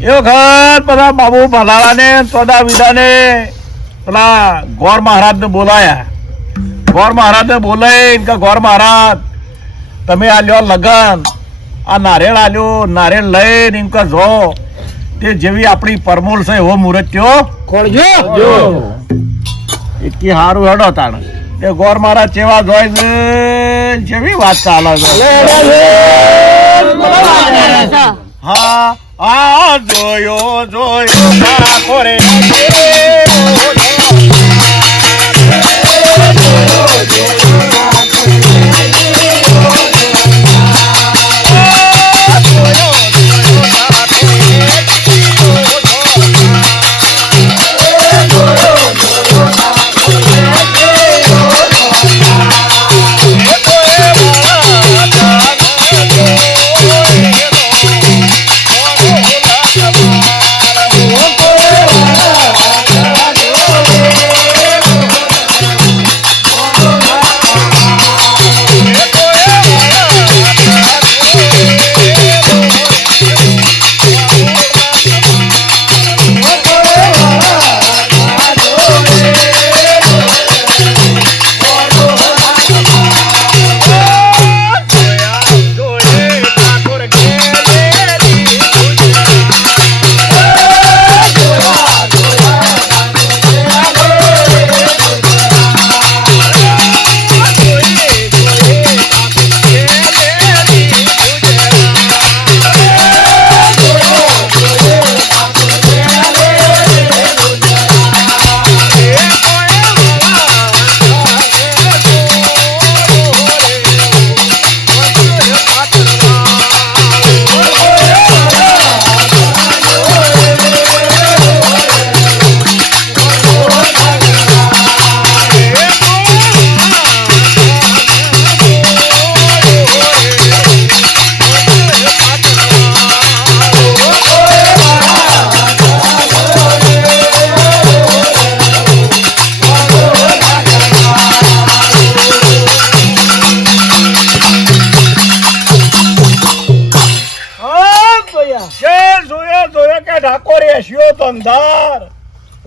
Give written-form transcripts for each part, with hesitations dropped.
એ વખત પેલા બાબુ ભલાળા ને સોદા વિદા ને પેલા ગોર મહારાજ ને બોલાયા. ગોર મહારાજ ને બોલાય કે ગોર મહારાજ તમે આ લ્યો લગન, આ નારેળ આલ્યો, નારેળ લઈને એમ કે જો તે જેવી આપણી પરમોલ છે એવો મુહૂર્ત થયો ખોળજો એટલી સારું હેડો તાણ. તે ગોર મહારાજ ચેવા જોઈ છે, જેવી વાત ચાલે છે. હા આ જોયો ઠાકોરે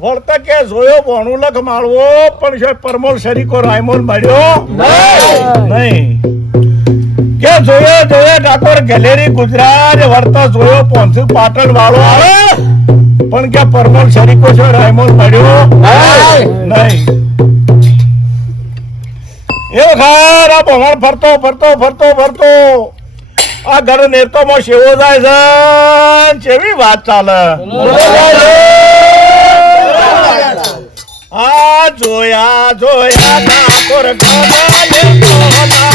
વળતા કે જોયો ભણું લખ માળવો પણ છે પરમોલ શરીકો રાયમોલ મળ્યો નહીં. કે જોયો ઠાકોર ગેલેરી ગુજરાત વળતા જોયો પોંચુ પાટણ વાળો આવે પણ કે પરમોલ શરીકો છે રાયમોલ મળ્યો નહીં. એ ઘર આ ભવન ફરતો આ ઘર નેતોમાં સેવો જાય છે. કેવી વાત ચાલે. આ જોયા ઠાકોર ગોદાને મોહના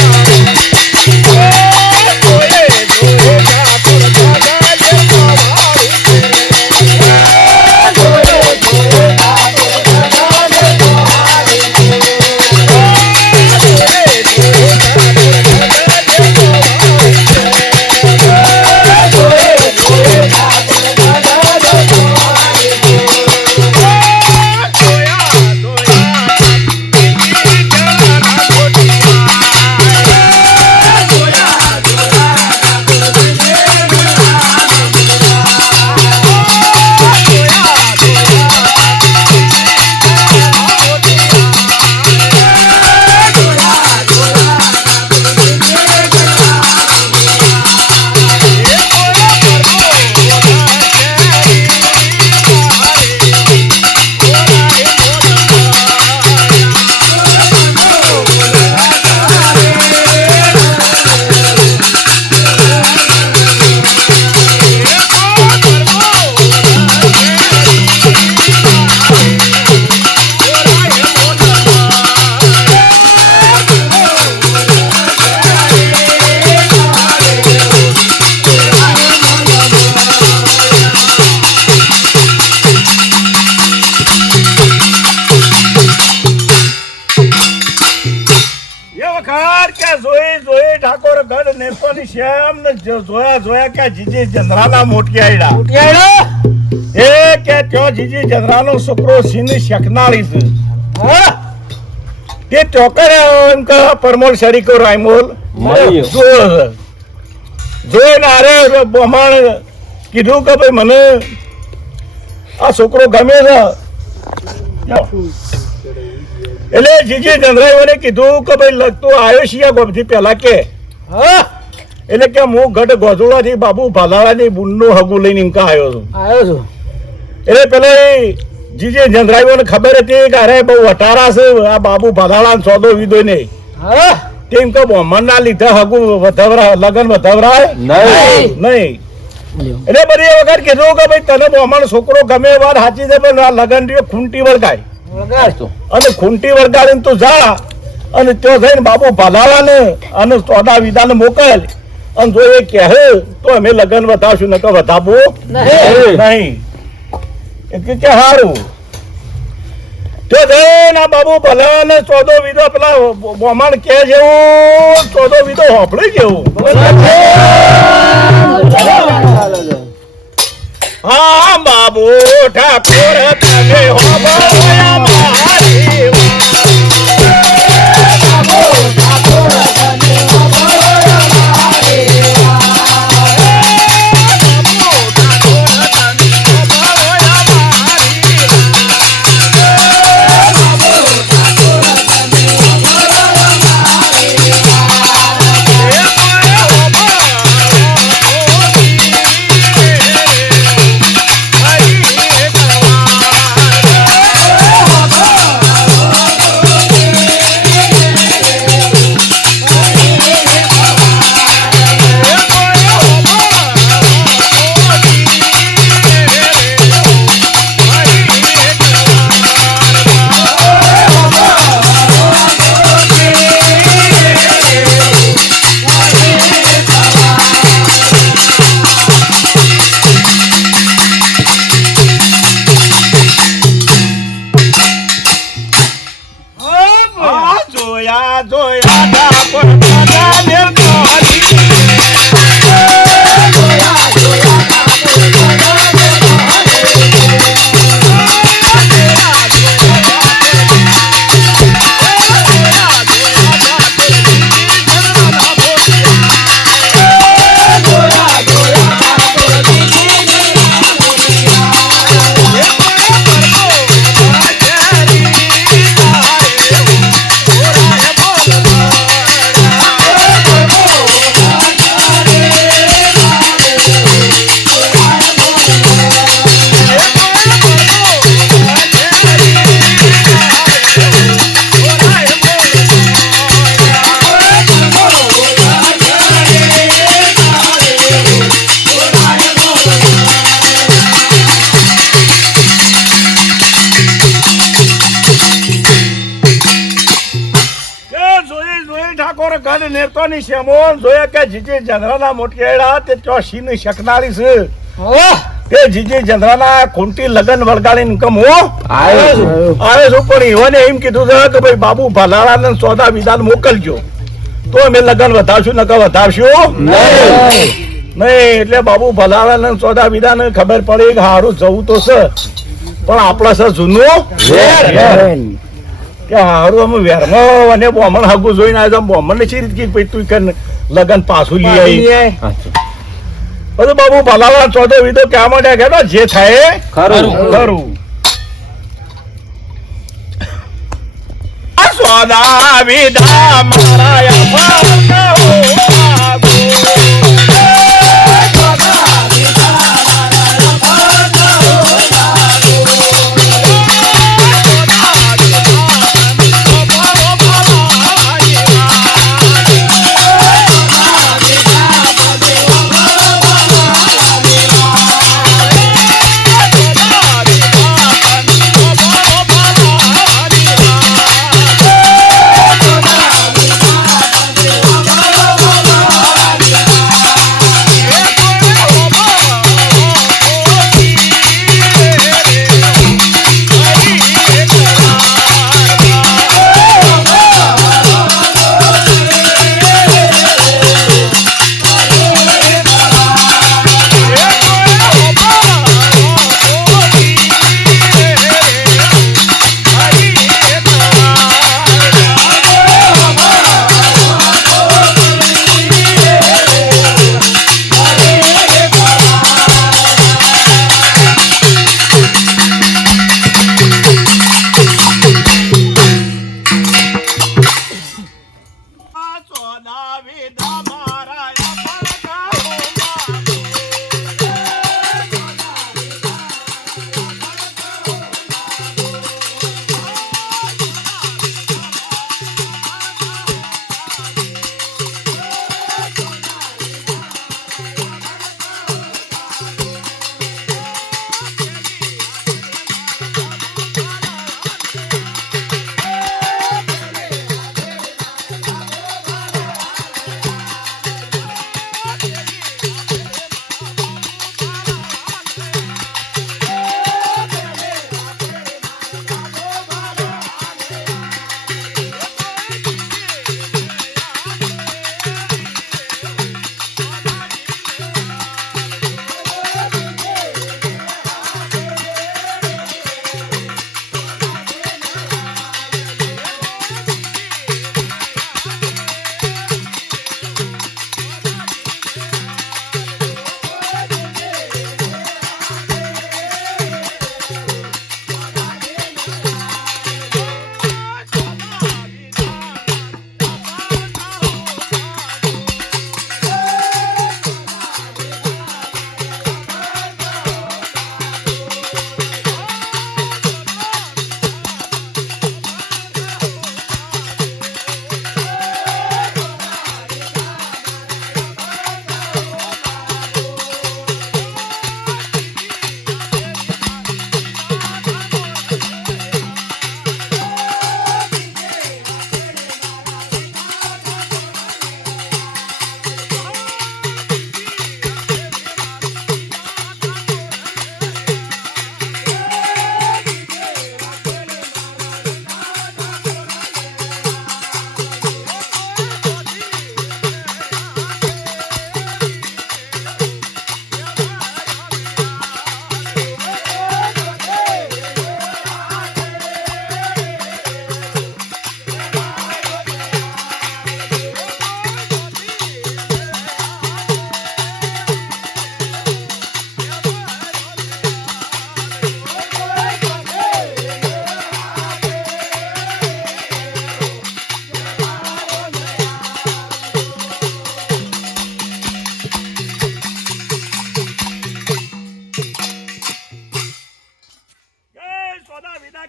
ઠાકોર ગઢ નેપાળી શ્યામ ને જોયા કે જીજી જનરાલા મોટી આયડા એ કે ત્યો જીજી જનરાનો છોકરો સિંહ શકનાળી છે. તે ચોકરે એમ કે પરમોલ શરીકો રાયમોલ જોઈને અરે બમણ કીધું કે ભાઈ મને આ છોકરો ગમે છે. એટલે જીજી ચંદ્રાઈને કીધું કે ભાઈ લગતું આવ્યો છીએ ગોમથી પેલા કે એટલે કે હું ગઢ ગોધોળાથી બાબુ ભાલાળાની બુનનું હગું લઈને ઇનકા આવ્યો છું. એટલે પેલા જીજી ચંદ્રાઈને ખબર હતી કે અરે બહુ વટારા છે આ બાબુ ભાલાળા સોદો વિદો નહીં તેમ કે બ્રાહ્મણ ના લીધે હગું લગન વધાવરાય નહીં. એટલે બધી વખત કીધું કે ભાઈ તને બ્રાહ્મણ છોકરો ગમે વાર સાચી છે પણ આ લગન ખૂંટી વળગાય અને ખૂંટી વળગાડીને તું જા અને ત્યાં જઈને બાબુ ભાલાળાને અને સોદા વિદાને મોકલ અને જો એ કહે તો અમે લગન વધાવશું ને કે વધાવવું નહીં. એટલે કે સારું તો જઈને આ બાબુ ભલાને સોદો વિદો પેલા બ્રાહ્મણ કે જેવું સોદો વિદો હોપડી જેવું. હા બાબુ ઠાકોર તમે હોબળ્યા મારી નેતોની શેમોન જોયા કે જીજી ચંદ્રના મોટિયાળા તે ચોસીની શકનારી છે તે જીજી ચંદ્રના ખૂંટી લગન વળગાડીને કમ હું આવે છું પણ એવાને એમ કીધું છે કે ભાઈ બાબુ ભાલાળાને સોદા વિદાન મોકલજો તો અમે લગન વધાવશું નકર વધાવશું નહીં. એટલે બાબુ ભાલાળાને સોદા વિદાને ખબર પડી કે હારું જવું તો છે પણ આપણા છે જૂનું કે હારું અમે વેરમાં અને બ્રાહ્મણ હગું જોઈને આવ્યો બ્રાહ્મણ ને શી રીતે તું કે લગન પાછું લઈ આવી બધું બાબુ ભલાવા ચોથો વિધો ક્યાં માટે કે જે થાય ખરું સોદા વિધા મારા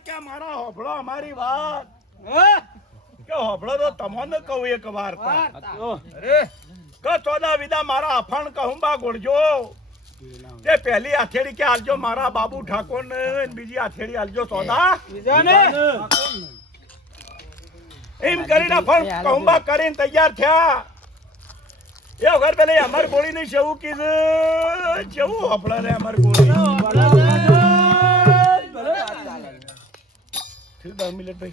કે મારા હોભળો અમારી વાત કે હોભળો તો તમને કહું એક વાર્તા અરે કે ચોદા વિદા મારા અફાણ કહુંબા ગોળજો તે પહેલી આથેડી કે આલજો મારા બાબુ ઠાકોર ને બીજી આથેડી આલજો ચોદા એમ કરીને અફાણ કહુંબા કરીને તૈયાર થયા એ વખત પેલે અમર ગોળી ની સેવું કીધું જેવું હોપડા રે અમર ગોળી 10 મિનિટ ભાઈ